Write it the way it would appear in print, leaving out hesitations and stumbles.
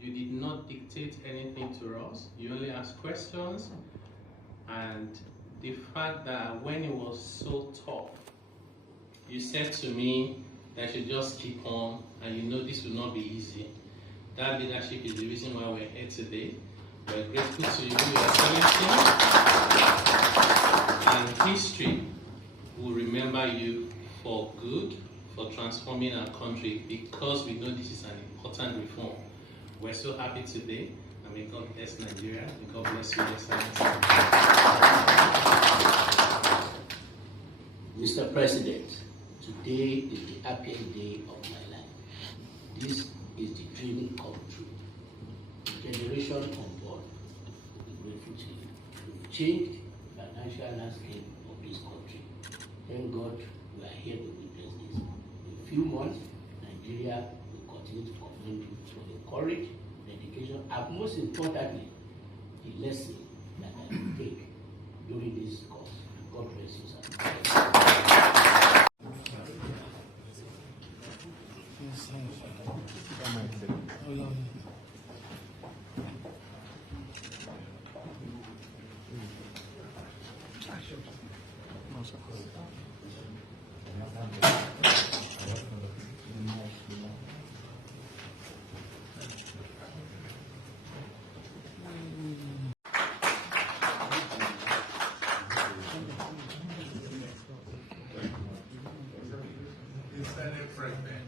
You did not dictate anything to us. You only asked questions, and the fact that when it was so tough, you said to me that I should just keep on, and you know this will not be easy. That leadership is the reason why we're here today. We're grateful to you, Your Excellency, and history will remember you for good, for transforming our country, because we know this is an important reform. We're so happy today, and may God bless Nigeria, may God bless you, Your Excellency. Mr. President, today is the happiest day of my life. This is the dream come true. The generation on board will be grateful to you. You've changed the financial landscape of this country. Thank God we are here to witness this. In a few months, Nigeria will continue to commend you for the courage, dedication, and most importantly, the lesson that I will take during this course. God bless you, sir.